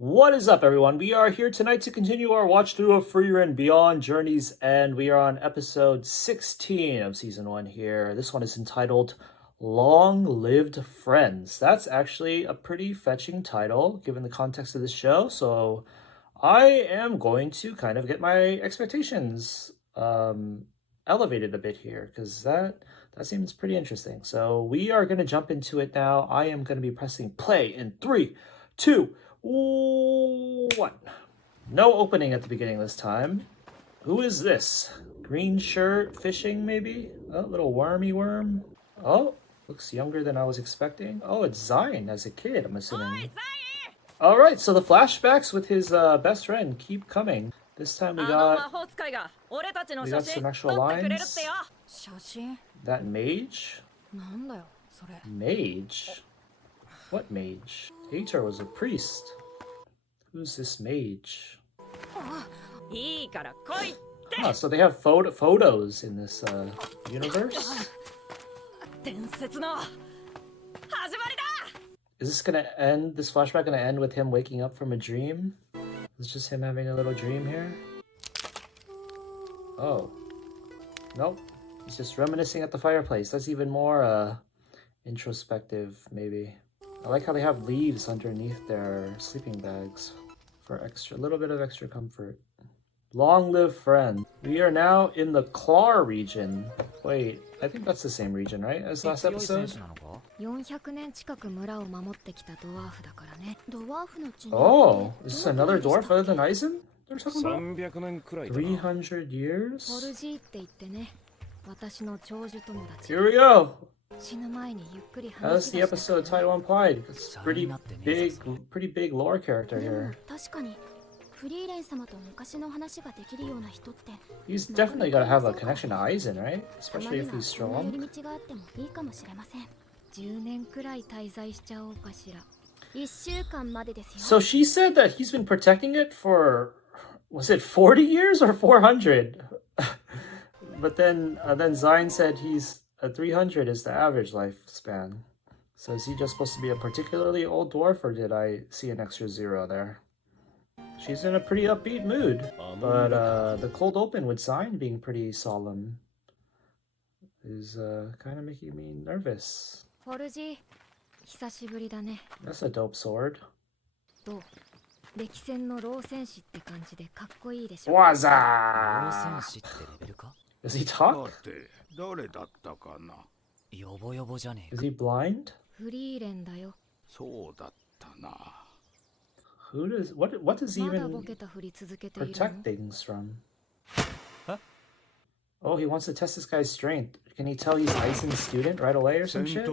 What is up, everyone? We are here tonight to continue our watch through of FRIEREN Beyond Journey's End. We are on episode 16 of season 1 here. This one is entitled Long Lived Friends. That's actually a pretty fetching title given the context of this show. So I am going to kind of get my expectations elevated a bit here because that seems pretty interesting. So we are going to jump into it now. I am going to be pressing play in 3, 2, 1. No opening at the beginning this time. Who is this? Green shirt, fishing maybe? A little wormy worm. Oh, looks younger than I was expecting. Oh, it's Zion as a kid, I'm assuming. Alright, so the flashbacks with his best friend keep coming. This time we got some actual lines. That mage? Mage? What mage? Hater was a priest. Who's this mage? Ah, so they have photos in this universe? Is this gonna end, this flashback gonna end with him waking up from a dream? It's just him having a little dream here? Oh. Nope. He's just reminiscing at the fireplace. That's even more introspective, maybe. I like how they have leaves underneath their sleeping bags for a little bit of extra comfort. Long live friend. We are now in the Claw region. Wait, I think that's the same region, right, as last episode? Oh, is this another dwarf other than Aizen? 300 years? Here we go! That's the episode title implied. It's pretty big lore character here. He's definitely gotta have a connection to Aizen, right? Especially if he's strong. So she said that he's been protecting it for, was it 40 years or 400? But then Zion said he's 300 is the average lifespan. So is he just supposed to be a particularly old dwarf, or did I see an extra 0 there? She's in a pretty upbeat mood, but the cold open with Zion being pretty solemn is kind of making me nervous. That's a dope sword. Waza! Does he talk? Is he blind? Who does what does he even protect things from? Huh? Oh, he wants to test this guy's strength. Can he tell he's Aizen's student right away or some shit?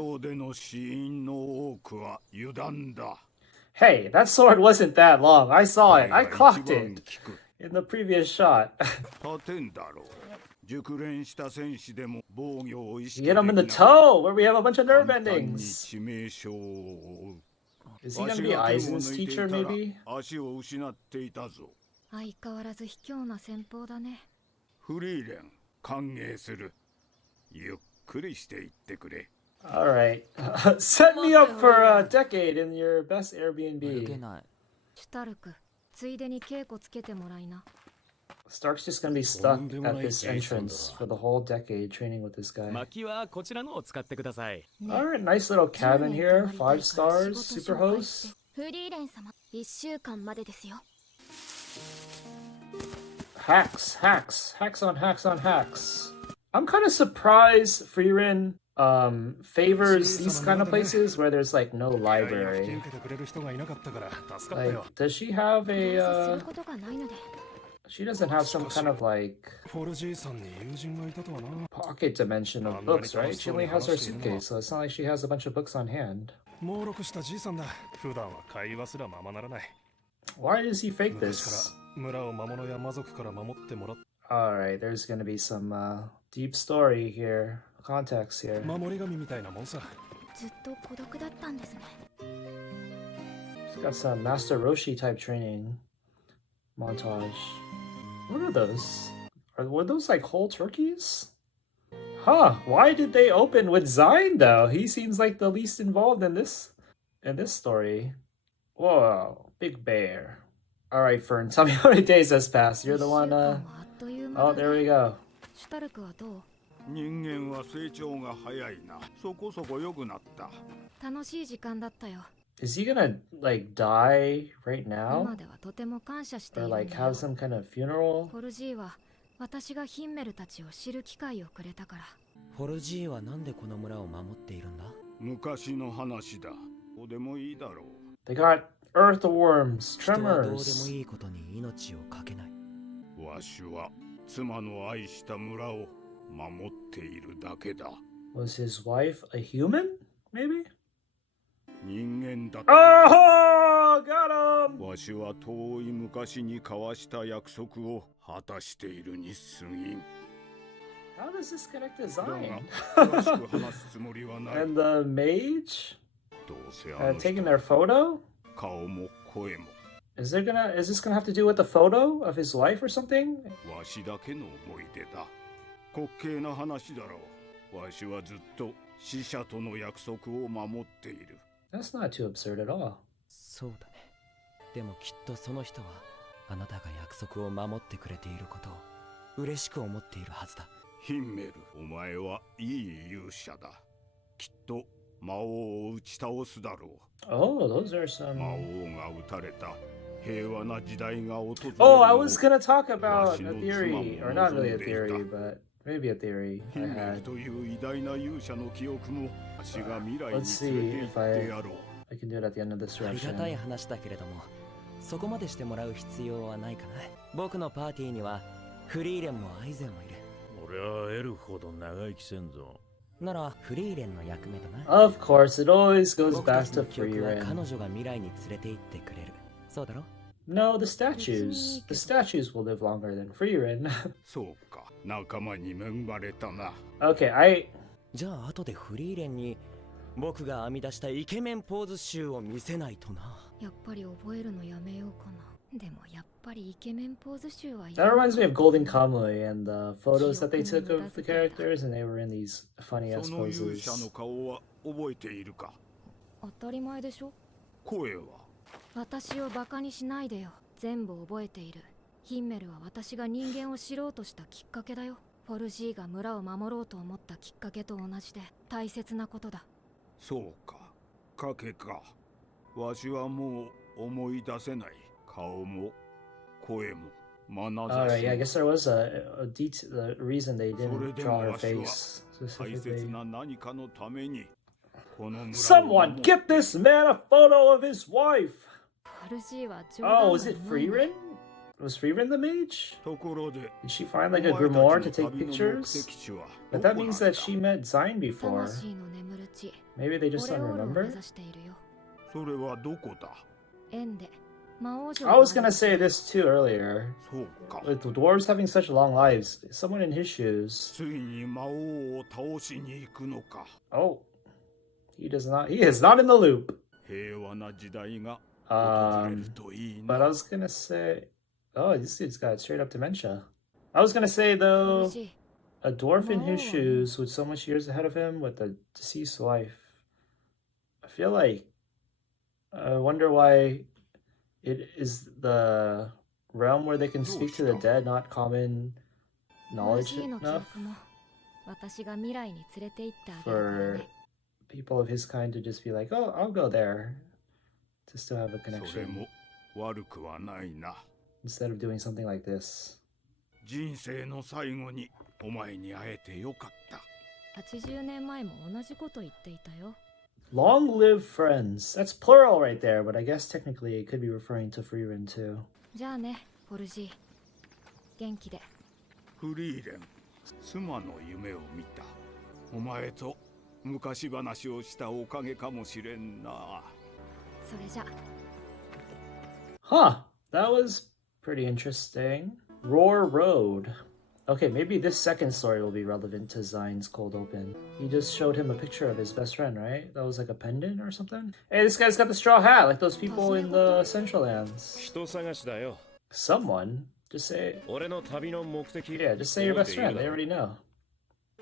Hey, that sword wasn't that long. I saw it. I clocked it in the previous shot. You hit him in the toe, where we have a bunch of nerve endings. Is he gonna be Aizen's teacher, maybe? Alright. Set me up for a decade in your best Airbnb. Stark's just gonna be stuck at this entrance for the whole decade training with this guy. Alright, nice little cabin here. 5 stars, super host. Hacks on hacks. I'm kind of surprised FRIEREN favors these kind of places where there's like no library. Like, does she have a she doesn't have some kind of like pocket dimension of books, right? She only has her suitcase, so it's not like she has a bunch of books on hand. Why does he fake this? Alright, there's gonna be some deep story here, context here. She's got some Master Roshi type training montage. What are those? Were those like whole turkeys? Huh, why did they open with Zion though? He seems like the least involved in this story. Whoa. Big bear. All right, Fern, tell me how many days has passed. You're the one, Oh, there we go. シュタルクはどう？人間は成長が早いな。そこそこ良くなった。楽しい時間だったよ。Is he gonna, like, die right 今 now? ではとても感謝してい Or, るんだ like, よ。 have some kind of funeral? フォルジーは私がヒンメルたちを知る機会をくれたから。フォルジーはなんでこの村を守っているんだ？昔の話だ。どうでもいいだろう。 They got earthworms, 人はどうでも tremors. いいことに命をかけない。わしは妻の愛した村を守っているだけだ。Was his wife a human? Maybe? 人間だった。Oh, got him! わしは遠い昔に交わした約束を果たしているに過ぎん。 How does this connect to だ Zion? が、詳しく話すつもりはない。 And the mage? どうせあの Taking 人 their photo? 顔も声も Is this gonna have to do with the photo of his wife or something? わしだけの思い出だ。滑稽な話だろう。わしはずっと死者との約束を守っている。 That's not too absurd at all. そうだね。でもきっとその人はあなたが約束を守ってくれていることを嬉しく思っているはずだ。ヒンメル、お前はいい勇者だ。きっと魔王を打ち倒すだろう。 Oh, those are 魔 some... 王が撃たれた平和な時代が訪れる。 Oh, I was gonna talk about a theory, or not really a theory, but maybe a theory ヒ I ンメル had. という偉大な勇者の記憶もわしが未来に Let's 連 see れて行 if ってやろう。 I can do it at the end of this ありがたい direction. 話だけれども、そこまでしてもらう必要はないかな。僕のパーティーにはフリーレンもアイゼンもいる。俺は得るほど長生きせんぞ。ならフリーレンの役目だな。 Of course, it always goes 僕た back ち to の記憶は彼 FRIEREN. 女が未来に連れて行ってくれる。そうだろ？ No, the statues. The statues will live longer than FRIEREN. そうか、仲間に恵まれたな。 Okay, じゃあ後でフリーレンに僕が編み出したイケメンポーズ集を見せないとな。やっぱり覚えるのやめようかな。でもやっぱりイケメンポーズ集は that reminds me of Golden Kamuy and the photos that they took of the characters, and they were in these funny ass その勇 poses. 者の顔は覚えているか？当たり前でしょ。声は？私をバカにしないでよ。全部覚えている。ヒンメルは私が人間を知ろうとしたきっかけだよ。フォルジーが村を守ろうと思ったきっかけと同じで大切なことだ。そうか、賭けか。わしはもう思い出せない。顔も声も眼差 Alright, し yeah, I も guess there was a the reason they それ didn't で draw も her わしは face 大切 specifically. な何かのためにこの村を Someone 守 get this man a photo of his wife! フォルジーは冗談 Oh, は was it ないの。 FRIEREN? Was FRIEREN the mage? ところで Did she find like a お前 grimoire た to ちの take 旅の目 pictures? 的地は But ど that こ means なん that だ？ she met Zion before. 魂の眠る地。 Maybe they just オレ don't オールを目 remember? 指しているよ。それはどこだ？縁で魔王城 I was gonna say this too earlier. そうか。 With the dwarves having such long lives, someone in his shoes. ついに魔王を倒しに行くのか。 Oh, he is not in the loop. 平和な時代が訪れるといい But な。 I was gonna say, oh, this dude's got straight up dementia. I was gonna say フォル though, ジ a dwarf in his Oh. shoes with so much years ahead of him with a deceased wife. I feel like I wonder why it is the realm where they can speak to the dead not common ー。フォル knowledge ジーの記 enough 憶も私が未来に連れて行ってあげるから for ね。 people of his kind to just be like, oh, I'll go there to still have a それ connection も悪くはないな。 instead of doing something like this. 人生の最後にお前に会えてよかった。 80年前も同じこと言っていたよ。 Long live friends. That's plural right there, but I guess technically it could be referring to FRIEREN too. じゃあね、フォルジー。元気で。フリーレン、妻の夢を見た。お前と昔話をしたおかげかもしれんな。それじゃ。 Huh, that was pretty interesting. Roar Road. Okay, maybe this second story will be relevant to Zion's Cold Open. He just showed him a picture of his best friend, right? That was like a pendant or something? Hey, this guy's got the straw hat, like those people in the Central Lands. 人探しだよ。 Someone? Just say, 俺の旅の目的。 yeah, just say your best friend. They already know.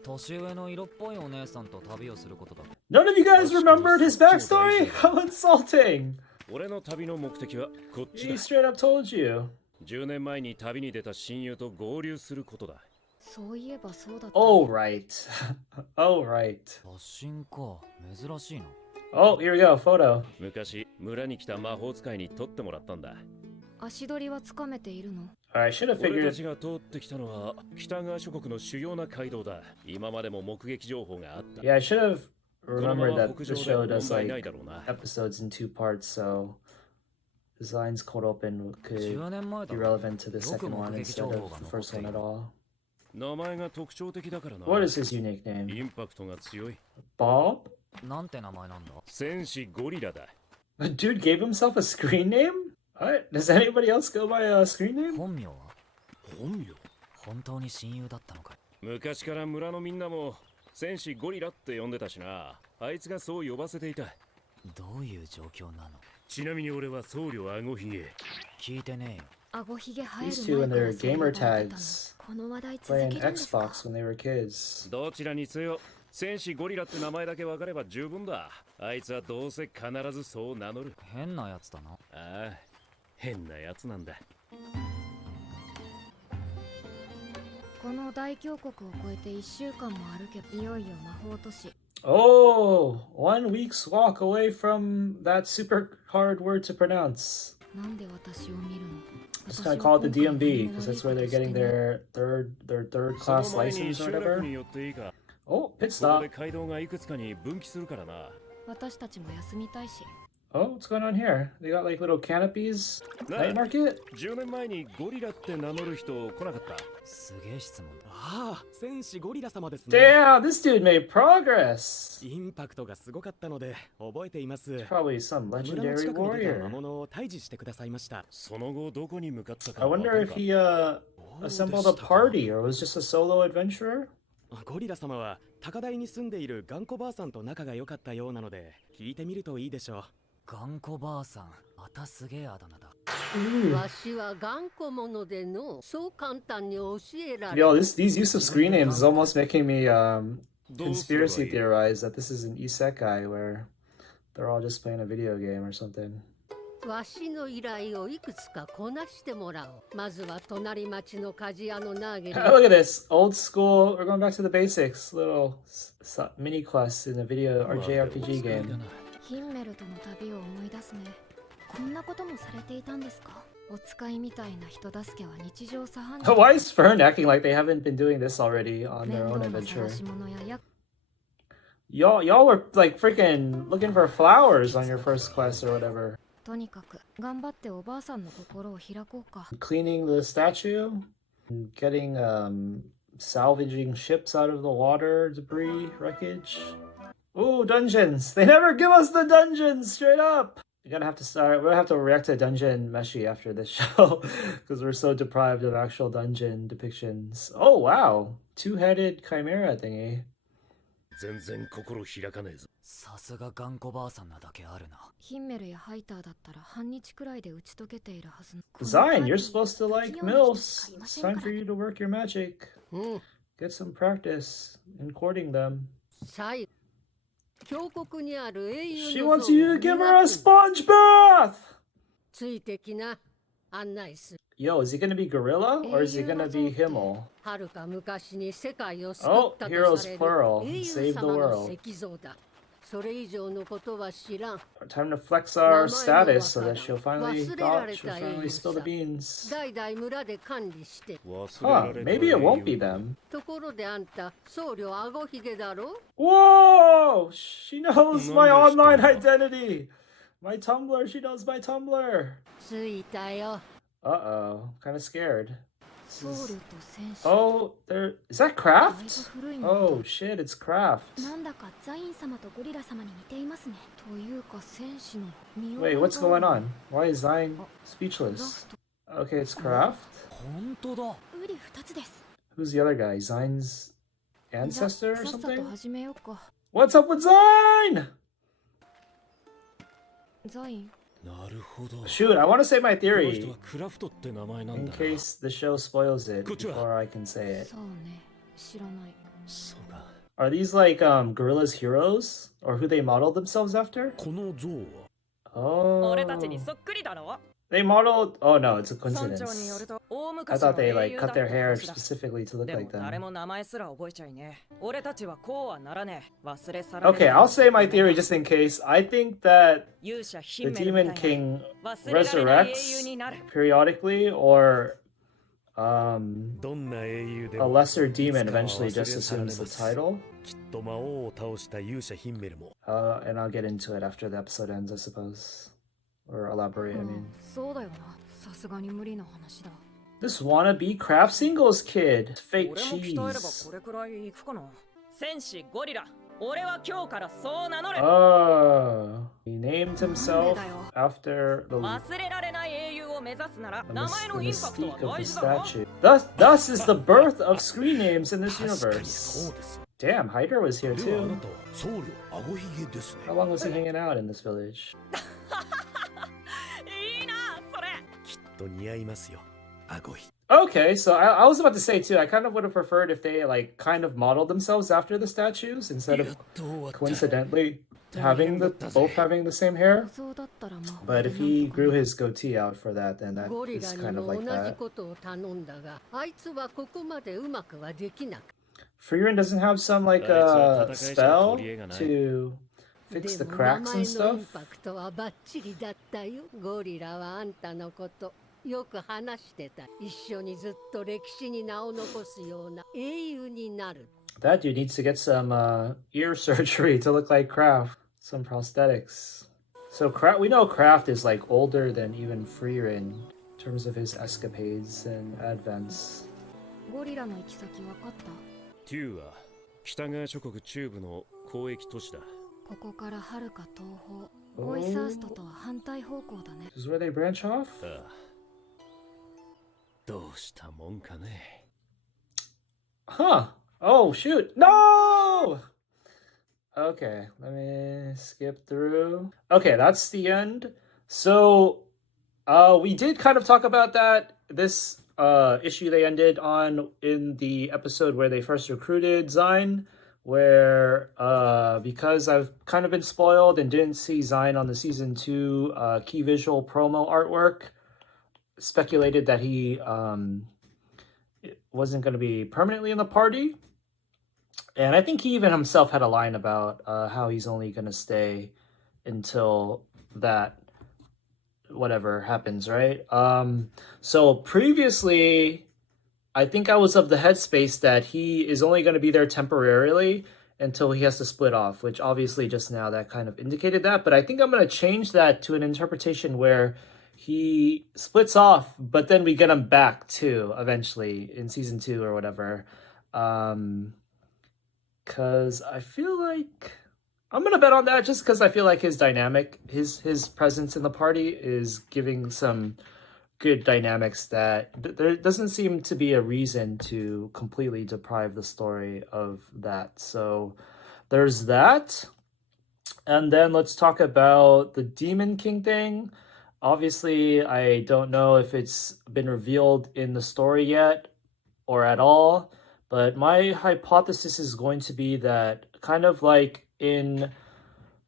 年上の色っぽいお姉さんと旅をすることだ。 None of you guys remembered his backstory? How insulting! 俺の旅の目的はこっち He だ。 straight up told you. 10年前に旅に出た親友と合流することだ。そういえばそうだった。 Oh, right. Oh, right. 写真か珍しいな。 Oh, here we go. Photo. 昔村に来た魔法使いに撮ってもらったんだ。足取りはつかめているの？ I should have 俺た figured. ちが通ってきたのは北側諸国の主要な街道だ。今までも目撃情報があった。 Yeah, I should have このま remembered ま that 北 the 上 show で does 問題ない like だろうな。 episodes in 2 parts, so designs cold open could 10年前 be だろ。 relevant to the よく second 目 one 撃 instead 情 of 報が the 残っ first てい one る。 at all. 名前が特徴的だからな。 What is his unique name? インパクトが強い。 Bob? なんて名前なんだ？戦士ゴリラだ。 The dude gave himself a screen name? What? Does anybody else go by a screen name? 本名は本名？本当に親友だったのかい？昔から村のみんなも戦士ゴリラって呼んでたしな。あいつがそう呼ばせていた。どういう状況なの？ちなみに俺は僧侶あごひげ。聞いてねえよ。顎ひげ生え These る two 前 and から their そう呼ば gamer れてたの。 tags この話題続 playing けるんですか？ Xbox when they were kids. どちらにせよ戦士ゴリラって名前だけ分かれば十分だ。あいつはどうせ必ずそう名乗る。変なやつだな。ああ、変なやつなんだ。この大峡谷を越えて1週間も歩けばいよいよ魔法都市。 Oh, 1 week's walk away from that super hard word to pronounce. なんで私を見るの？ Just gonna call it the DMV because that's where they're getting their third その class 前に license 集 or 落 whatever. に寄っていいか。 Oh, pit ここ stop. で街道がいくつかに分岐するからな。私たちも休みたいし。 Oh, what's going on here? They got like little canopies. な Night あ、 market? 10年前にゴリラって名乗る人来なかった？すげえ質問だ。ああ、戦士ゴリラ様ですね。 Damn, this dude made progress. インパクトがすごかったので覚えています。 Probably some 村の legendary 近くに出た warrior. 魔物を退治してくださいました。その後どこに向かったか I 分か wonder る if か？ he assembled a party or was just a solo adventurer. ゴリラ様は高台に住んでいる頑固ばあさんと仲が良かったようなので聞いてみるといいでしょう。頑固ばあさん、またすげえあだ名だ。わしは頑固者でのそう簡単に教えられ Yo, these use of screen names is almost making me どうすればい conspiracy い？ theorize that this is an isekai where they're all just playing a video game or something. わしの依頼をいくつかこなしてもらおう。まずは隣町の鍛冶屋のナーゲル Oh, look at this old school. We're going back to the basics. Little mini quests in a video or JRPG game. ヒンメルとの旅を思い出すね。こんなこともされていたんですか？お使いみたいな人助けは日常茶飯事。 Why is Fern acting like they haven't been doing this already on 面 their 倒 own な adventure? 探し物やや Y'all were like freaking looking for flowers on your first quest or whatever. とにかく頑張っておばあさんの心を開こうか。 Cleaning the statue, getting salvaging ships out of the water, debris, wreckage. Ooh, dungeons! They never give us the dungeons straight up. We're gonna have to start. We're gonna have to react to Dungeon Meshi after this show because we're so deprived of actual dungeon depictions. Oh wow, two-headed chimera thingy. 全然心開かねえぞ。さすが頑固ばあさんなだけあるな。ヒンメルやハイターだったら半日くらいで打ち解けているはず。 Zion, you're supposed to like MILFs. It's time for you to work your magic. うん、 Get some practice in courting them. 最後峡谷にある英雄 She の wants 像 you を to give 見 her な a す sponge bath! ついてきな案内する。 Yo, is he gonna be Gorilla or is he gonna be Himmel? はるか昔に世界を救ったと heroes される plural. 英雄 Save the 様の world. 石像だ。それ以上のことは知らん。 Time to flex our status so that she'll finally spill the beans. 代々村で管理して。忘れら Huh, れた maybe it won't be 英雄だ。 them. ところであんた、僧侶あごひげだろ？ Whoa! She knows my online Understood. identity! My Tumblr, she knows my Tumblr! ついたよ。 Uh-oh, kinda scared. 僧侶と戦士。 Oh, there... Is that だいぶ Craft? 古いな。 Oh, shit, it's Craft. なんだかザイン様とゴリラ様に似ていますね。というか戦士の見 Wait, 覚 what's え going があ on? る。 Why is Zion ラ speechless? フト Okay, it's Craft. 本当だ。ウリ二つです。 Who's the other guy? Zion's じゃ ancestor or さっさと something? 始めようか。 What's up with Zine? ザイン。なるほど。 Shoot, I want to say my この人 theory はクラフトって名前なん in だな。 case the show spoils it Good job. before I can say it. そうね。知らない。そうか。 Are these like Gorilla's heroes or who they modeled themselves after? この像は Oh. They modeled. Oh no, it's a coincidence. I thought they like cut their hair specifically to look like them. Okay, I'll say my theory just in case. I think that the Demon King resurrects periodically, or a lesser demon eventually just assumes the title. And I'll get into it after the episode ends, I suppose. Or elaborate, I mean. This wannabe craft singles kid. Fake cheese. Oh, he named himself after the mystique of the statue. Thus is the birth of screen names in this universe. Damn, Hydra was here too. How long was he hanging out in this village? Okay, so I was about to say too, I kind of would have preferred if they like kind of modeled themselves after the statues instead of coincidentally having both having the same hair. But if he grew his goatee out for that, then that is kind of like that. FRIEREN doesn't have some like spell to fix the cracks and stuff. That dude needs to get some ear surgery to look like Kraft. Some prosthetics. So we know Kraft is like older than even FRIEREN in terms of his escapades and advents. テューは北側諸国中部の交易都市だ。ここから遥か東方、ボイサーストとは反対方向だね。This is where they branch off? ああ。どうしたもんかね。Huh. Oh, shoot. No! Okay, let me skip through. Okay, that's the end. So, we did kind of talk about that. This issue they ended on in the episode where they first recruited Zine, where because I've kind of been spoiled and didn't see Zine on the season 2 key visual promo artwork, speculated that he wasn't going to be permanently in the party. And I think he even himself had a line about how he's only going to stay until that whatever happens, right? So previously, I think I was of the headspace that he is only going to be there temporarily until he has to split off, which obviously just now that kind of indicated that. But I think I'm going to change that to an interpretation where he splits off, but then we get him back too eventually in season 2 or whatever. Because I feel like I'm gonna bet on that, just because I feel like his dynamic, his presence in the party is giving some good dynamics that there doesn't seem to be a reason to completely deprive the story of that. So there's that. And then let's talk about the Demon King thing. Obviously, I don't know if it's been revealed in the story yet or at all. But my hypothesis is going to be that kind of like in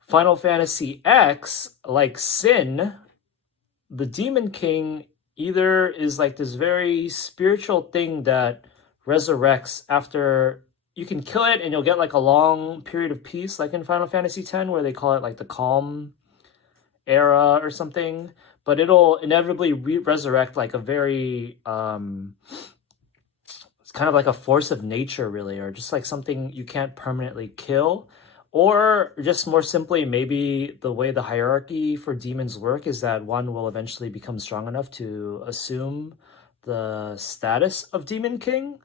Final Fantasy X, like Sin, the Demon King either is like this very spiritual thing that resurrects after you can kill it and you'll get like a long period of peace, like in Final Fantasy X, where they call it like the calm era or something. But it'll inevitably resurrect like a very kind of like a force of nature, really, or just like something you can't permanently kill. Or just more simply, maybe the way the hierarchy for demons work is that one will eventually become strong enough to assume the status of Demon King.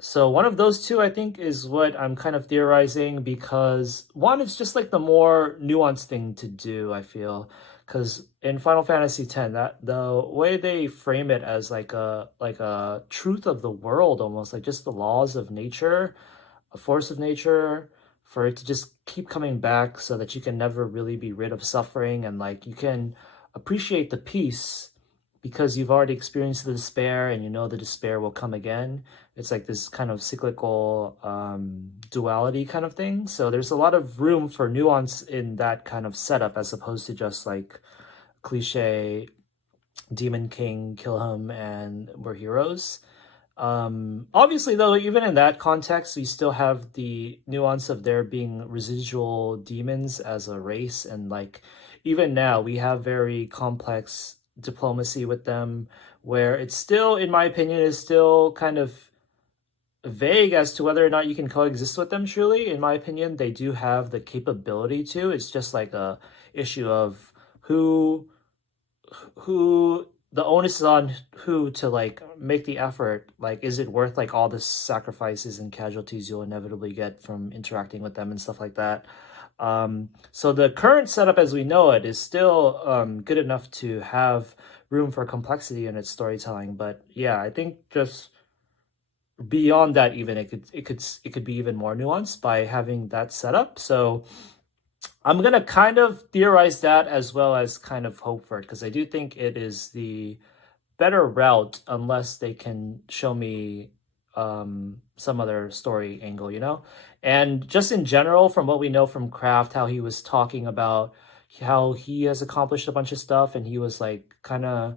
So one of those two, I think, is what I'm kind of theorizing, because one, it's just like the more nuanced thing to do, I feel. Because in Final Fantasy X, that the way they frame it as like a truth of the world, almost like just the laws of nature, a force of nature, for it to just keep coming back so that you can never really be rid of suffering, and like you can appreciate the peace because you've already experienced the despair and you know the despair will come again. It's like this kind of cyclical duality kind of thing. So there's a lot of room for nuance in that kind of setup, as opposed to just like cliche Demon King, kill him, and we're heroes. Obviously, though, even in that context, we still have the nuance of there being residual demons as a race, and like even now we have very complex diplomacy with them, where it's still, in my opinion, is still kind of vague as to whether or not you can coexist with them truly. In my opinion, they do have the capability to. It's just like a issue of who the onus is on who to like make the effort. Like, is it worth like all the sacrifices and casualties you'll inevitably get from interacting with them and stuff like that? So the current setup as we know it is still good enough to have room for complexity in its storytelling. But yeah, I think just beyond that, even it could be even more nuanced by having that setup. So I'm gonna kind of theorize that as well as kind of hope for it, because I do think it is the better route, unless they can show me some other story angle, you know? And just in general, from what we know from Kraft, how he was talking about how he has accomplished a bunch of stuff, and he was like kind of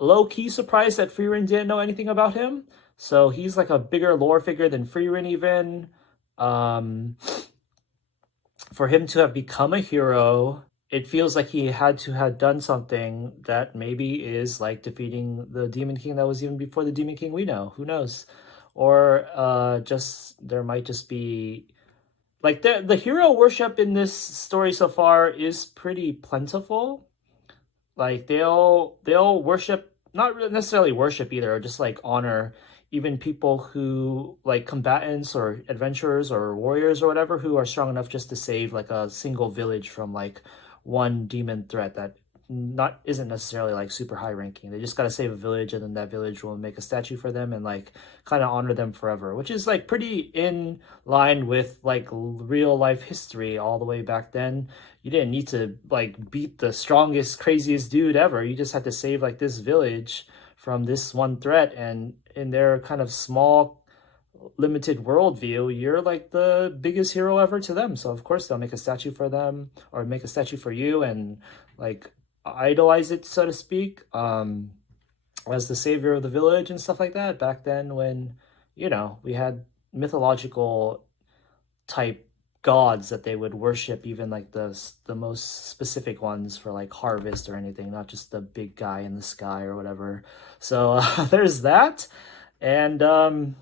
low-key surprised that FRIEREN didn't know anything about him. So he's like a bigger lore figure than FRIEREN even. For him to have become a hero, it feels like he had to have done something that maybe is like defeating the Demon King that was even before the Demon King we know. Who knows? Or just there might just be like the hero worship in this story so far is pretty plentiful. Like they'll worship, not necessarily worship either, or just like honor even people who like combatants or adventurers or warriors or whatever, who are strong enough just to save like a single village from like one demon threat that isn't necessarily like super high ranking. They just got to save a village, and then that village will make a statue for them and like kind of honor them forever, which is like pretty in line with like real life history. All the way back then, you didn't need to like beat the strongest, craziest dude ever. You just had to save like this village from this one threat, and in their kind of small limited worldview, you're like the biggest hero ever to them. So of course they'll make a statue for them, or make a statue for you, and like idolize it, so to speak, as the savior of the village and stuff like that. Back then, when, you know, we had mythological type gods that they would worship, even like the most specific ones for like harvest or anything, not just the big guy in the sky or whatever. So there's that. And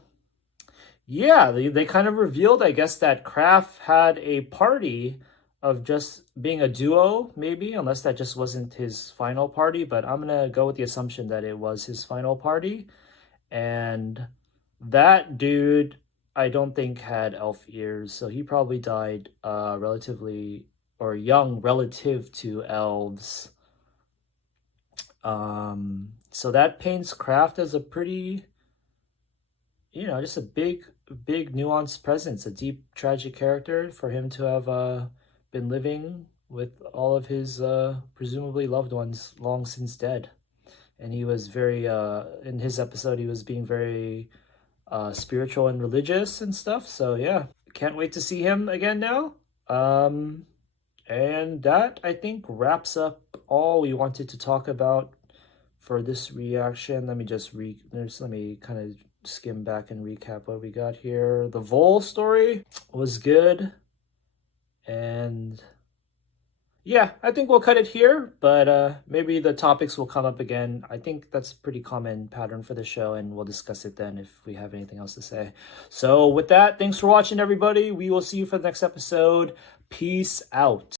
yeah, they kind of revealed, I guess, that Kraft had a party of just being a duo, maybe, unless that just wasn't his final party. But I'm gonna go with the assumption that it was his final party. And that dude, I don't think had elf ears, so he probably died relatively, or young relative to elves. So that paints Kraft as a pretty, you know, just a big nuanced presence, a deep tragic character, for him to have been living with all of his presumably loved ones long since dead. And he was very in his episode, he was being very spiritual and religious and stuff. So yeah, can't wait to see him again now. And that, I think, wraps up all we wanted to talk about for this reaction. Let me just let me kind of skim back and recap what we got here. The Vol story was good, and yeah, I think we'll cut it here, but maybe the topics will come up again. I think that's a pretty common pattern for the show, and we'll discuss it then if we have anything else to say. So with that, thanks for watching, everybody. We will see you for the next episode. Peace out.